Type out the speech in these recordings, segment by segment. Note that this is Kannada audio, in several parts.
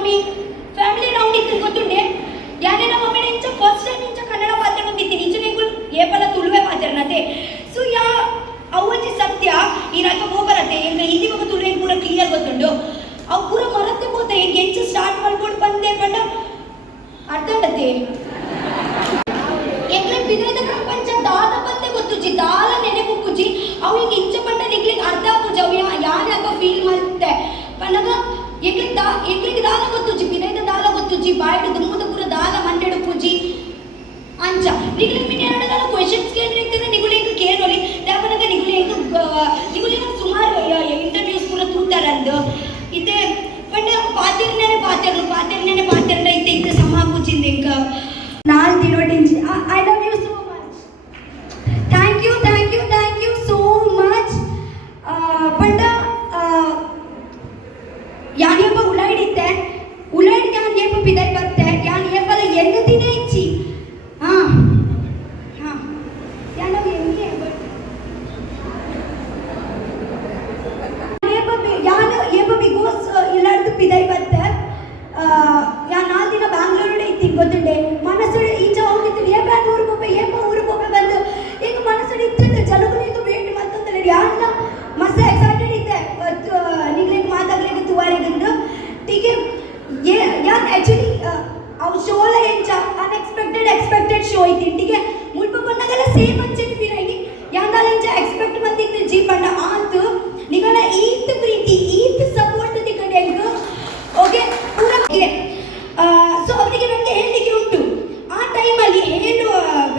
ಮಮ್ಮಿ ಫ್ಯಾಮಿಲಿ ರೌಂಡ್ ಇತ್ತು ಗೊತ್ತುಂಡೆ ಯಾನೇ ನಮ್ಮ ಮಮ್ಮಿ ಇಂಚ ಫಸ್ಟ್ ಟೈಮ್ ಇಂಚ ಕನ್ನಡ ಪಾತ್ರ ಬಂದಿದ್ದೀನಿ ಇಂಚ ನೀವು ಏಪಲ ತುಳುವೆ ಪಾತ್ರನತೆ ಸೊ ಯಾ ಅವಜಿ ಸತ್ಯ ಈ ರಾಗ ಹೋಗರತ್ತೆ ಎಂಗ ಹಿಂದಿ ಮಗ ತುಳುವೆ ಪೂರ ಕ್ಲಿಯರ್ ಗೊತ್ತುಂಡು ಅವು ಪೂರ ಮರತ್ತೆ ಹೋತೆ ಹೆಂಗೆ ಎಂಚ ಸ್ಟಾರ್ಟ್ ಮಾಡ್ಕೊಂಡು ಬಂದೆ ಬಟ್ ಅರ್ಥ ಆಗತ್ತೆ ಎಂಗ್ಲೆ ಬಿದೈದ ಪ್ರಪಂಚ ದಾದ ಬಂದೆ ಗೊತ್ತುಜಿ ದಾಲ ನೆನೆ ಕುಕ್ಕುಜಿ ಅವು ಹಿಂಗೆ ಇಂಚ ಪಂಡ ನಿಗ್ಲಿಗೆ ಅರ್ಧ ಆಗುಜಿ ಅವು ಯಾರ್ಯಾಕ ಫೀಲ್ ಮಾಡುತ್ತೆ ಪನ್ನಗ ಎಂಗ್ಲಿಗೆ ದಾಲ ಗೊತ್ತುಜಿ ಬಿದೈದ ದಾಲ ಗೊತ್ತುಜಿ ಬಾಯ್ಡು ದುಮ್ಮದ ಪೂರ ದಾಲ ಮಂಡೆಡು ಪೂಜಿ ಅಂಚ ನಿಗ್ಲಿಗೆ ಮಿನಿ ಎರಡಗಾಲ ಕ್ವೆಶನ್ಸ್ ಕೇಳಿದ್ರೆ ನಿಗುಲಿಗೆ ಕೇಳೋಲಿ ದಾಪನಗ ನಿಗುಲಿಗೆ ಸುಮಾರು ಇಂಟರ್ವ್ಯೂಸ್ ಪೂರ ತೂತಾರಂದು ಇತ್ತೆ ಪಂಡ ಪಾತೆರ್ನೇನೆ ಇತ್ತೆ ಸಮ ಕೂಚಿಂದ ಎಂಕ ನಾಲ್ ದಿನೋಟಿಂಚಿ I love you so much thank you so much ಪಂಡ ಯಾನ್ ಏಪ ಉಲಾಡಿತ್ತೆ ಉಲಾಡಿ ಯಾನ್ ಏಪ ಬಿದೈ ಬರ್ತೆ ಯಾನ್ ಏಪಲ ಎಂದು ದಿನ ಇಚ್ಚಿ ಯಾನವ ಎಂಗೆ ಯಾನ್ ಏಪ ಬಿಗೋಸ್ ಇಲಾಡ್ದು ಬಿದೈ ಬರ್ತೆ ಯಾನ್ ನಾಲ್ ದಿನ ಬ್ಯಾಂಗ್ಳೂರುಡೆ ಇತ್ತಿ ಗೊತ್ತುಂಡೆ ಮನಸ್ಸುಡೆ ಈಚ ಹೋಗಿತ್ತು ಏಪ ಊರಿಗೆ ಹೋಗ್ಬೆ ಬಂದು ಈಗ ಮನಸ್ಸುಡೆ ಇತ್ತು ಜಲಗುಲಿಗೆ ಭೇಟಿ ಮತ್ತೊಂದು ಯಾನ್ನ ಮಸ್ತ್ ಎಕ್ಸೈಟೆಡ್ ಇದ್ದೆ ನಿಗ್ಲಿಗೆ ಮಾತಾಗ್ಲಿಕ್ಕೆ ತುವಾರಿಗಿಂದು ಟೀಕೆ ಯಾನ್ ಆ್ಯಕ್ಚುಲಿ ಅವು ಶೋಲ ಎಂಚ ಅನ್ಎಕ್ಸ್ಪೆಕ್ಟೆಡ್ ಶೋ ಐತಿ ಟೀಕೆ ಮುಲ್ಪ ಬಂದಾಗೆಲ್ಲ ಸೇಮ್ ಅಂಚೆನಿ ಫೀಲ್ ಐತಿ ಯಾಂದಾಲ ಎಂಚ ಎಕ್ಸ್ಪೆಕ್ಟ್ ಬಂದಿತ್ತು ಜಿ ಪಂಡ ಆತು ನಿಗನ ಈತ್ ಪ್ರೀತಿ ಈತ್ ಸಪೋರ್ಟ್ ತಿಕ್ಕಂಡೆ ಎಂಗು ಓಕೆ ಪೂರ ಸೊ ಅವರಿಗೆ ನನಗೆ ಹೇಳಲಿಕ್ಕೆ ಉಂಟು ಆ ಟೈಮಲ್ಲಿ ಹೇಳುವಾಗ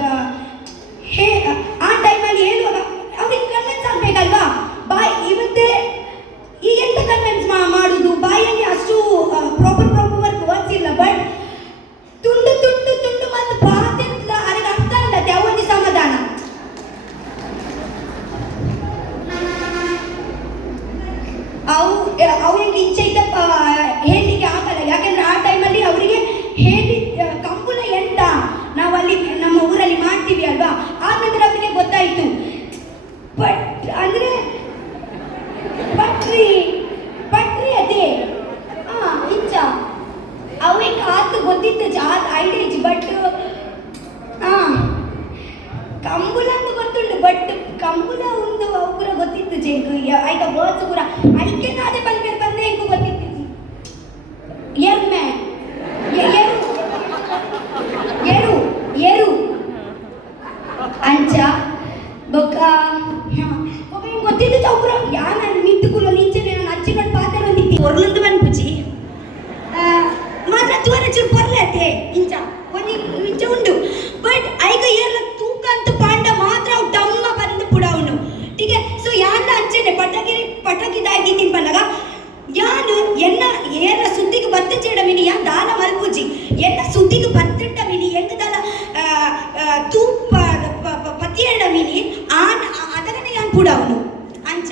ಅವ್ರಿಗೆ ಕನ್ವಿನ್ಸ್ ಆಗಬೇಕಲ್ವಾ ಬಾಯ್ ಇವತ್ತೇ ಈಗ ಎಂತ ಕನ್ವಿನ್ಸ್ ಮಾಡುದು ಬಾಯಲ್ಲಿ ಅಷ್ಟು ಪ್ರಾಪರ್ ವರ್ಡ್ಸ್ ಇಲ್ಲ ಬಟ್ ತುಂಡು ಮತ್ತು ಪಾತಿಲ್ಲ ಅದಕ್ಕೆ ಅರ್ಥ ಇಲ್ಲತ್ತೆ ಅವೊಂದು ಸಮಾಧಾನ ಅವ್ರಿಗೆ ಇಚ್ಛೆ ಇದ್ದ ಹೇಳಲಿಕ್ಕೆ ಆಗಲ್ಲ ಯಾಕೆಂದ್ರೆ ಆ ಟೈಮಲ್ಲಿ ಅವರಿಗೆ ಹೇಳಿ ಕಂಬುಲ ಎಂತ ನಾವಲ್ಲಿ ನಮ್ಮ ಊರಲ್ಲಿ ಮಾಡ್ತೀವಿ ಅಲ್ವಾ ಆದ ನಂತರ ಅವರಿಗೆ ಗೊತ್ತಾಯಿತು ಬಟ್ ಅಂದರೆ ಪಟ್ರಿ ಅದೇ ಇಂಚ ಅವ್ರಿಗೆ ಆತು ಗೊತ್ತಿತ್ತು ಐಡಿಯಾ ಇಚ್ಚಿ ಬಟ್ ಕಂಬುಲ ಅಂತ ಗೊತ್ತುಂಟು ಬಟ್ ಕಂಬುಲ ಒಂದು ಪೂರ ಗೊತ್ತಿತ್ತು ಜೇಂಕು ಐಕ ವರ್ಡ್ಸ್ ಪೂರ ಐಕ್ಯನಾದ ಪಲ್ಪೇರ್ ಬಂದ್ರೆ ಹೆಂಗೂ ಗೊತ್ತಿತ್ತು ಎರ್ಮೆ ಎರು ಅಂಚ ಬೊಕ್ಕ ಹಿಂಗೆ ಗೊತ್ತಿದ್ದು ಚೌಕ್ರ ಯಾ ನಾನು ಮಿತ್ತು ಕುಲ ನಿಂಚನೆ ನಾನು ಅಚ್ಚಿ ಮಾಡಿ ಪಾತ್ರ ಬಂದಿತ್ತು ಹೊರ್ಲಂದು ಬಂದ್ಪುಜಿ ಮಾತ್ರ ಚೂರು ಬರ್ಲತ್ತೆ ಇಂಚ ಒಂದು ಇಂಚ ಉಂಟು ಬಟ್ ಐಗ ಏರ್ಲ ತೂಕ ಅಂತ ಪಾಂಡ ಮಾತ್ರ ಅವು ಡಮ್ಮ ಬಂದು ಪುಡ ಅವನು ಟೀಕೆ ಸೊ ಯಾನ ಅಂಚೆನೆ ಪಟಾಕಿ ದಾಗಿ ಬಂದಾಗ ಯಾನು ಎನ್ನ ಏರ್ಲ ಸುದ್ದಿಗೆ ಬತ್ತ ಚೇಡ ಮಿನಿ ಯಾ ದಾನ ಮಲ್ಪುಜಿ ಎನ್ನ ಸುದ್ದಿಗೆ ಬತ್ತಿಟ್ಟ ಮಿನಿ ಎಂಗ ದಾಲ ತೂಪ ಪತಿಯಡ ಮಿನಿ ಆನ್ ಅದಗನೆ ಯಾನ್ ಪುಡ ಅವನು ಅಂಚ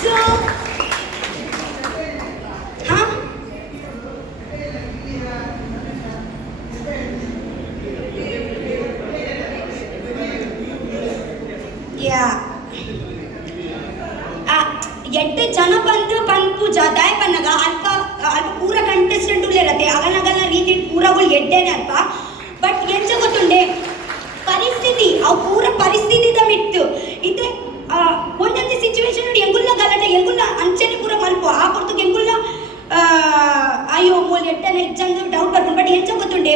ಸೊ ಎಡ್ಡೆ ಜನ ಬಂದು ಪನ್ಪೂಜ ದಾಯ್ ಪನ್ನಗ ಅಲ್ಪ ಪೂರ ಕಂಟೆಸ್ಟೆಂಟ್ ಇರತ್ತೆ ಅಗಲಗಲ ರೀತಿ ಪೂರಗಳು ಎಡ್ಡೆನೆ ಅಲ್ಪ ಬಟ್ ಎಂಚ ಗೊತ್ತುಂಡೆ ಪರಿಸ್ಥಿತಿ ಅವು ಪೂರ ಪರಿಸ್ಥಿತಿ ಮಿತ್ತು ಇತ್ತೆ ಒಂದೊಂದು ಸಿಚುವೇಶನ್ ಎಂಗುಲ್ಲ ಗಲಾಟೆ ಎಂಗುಲ್ಲ ಅಂಚನೆ ಪೂರ ಮಲ್ಪ ಆ ಕೊಡ್ತು ಎಂಗುಲ್ಲ ಅಯ್ಯೋ ಮೂಲ ಎಡ್ಡೆನೆ ಇಚ್ಚಂದು ಡೌಟ್ ಬರ್ಕೊಂಡು ಬಟ್ ಎಂಚ ಗೊತ್ತುಂಡೆ